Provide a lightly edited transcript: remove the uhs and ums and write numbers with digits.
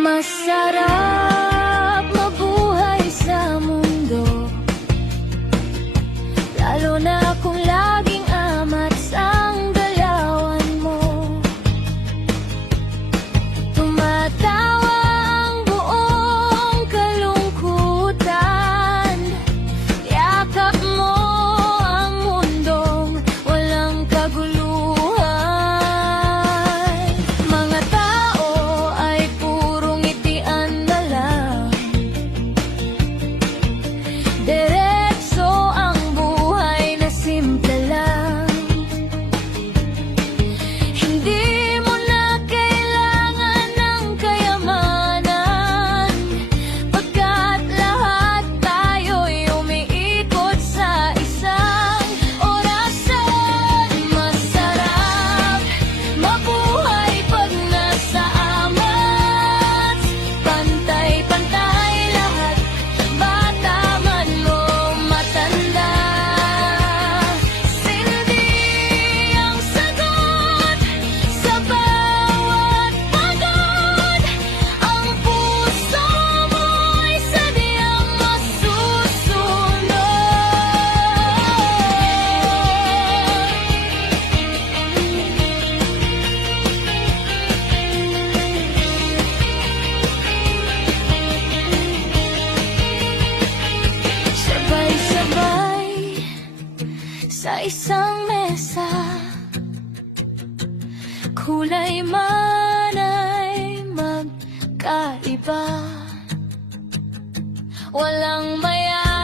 Masarap mabuhay sa mundo, lalo na kung laging amat ang galawan mo. Tumatawa ang buong kalungkutan, yakap mo ang mundong walang kaguluhan. Mga tao ay purong ngitian na lang, diretso ang buhay na simple lang. Hindi mo na kailangan ng kayamanan, pagkat lahat tayo'y umiikot sa isang orasan. Masarap mabuhay pag nasa amat, pantay-pantay lahat, bata man o matanda. Sindi ang sagot sa bawat pagod, ang puso mo'y sadyang masusunod. Sabay-sabay sa isang mesa, kulay man ay magkaiba, walang maya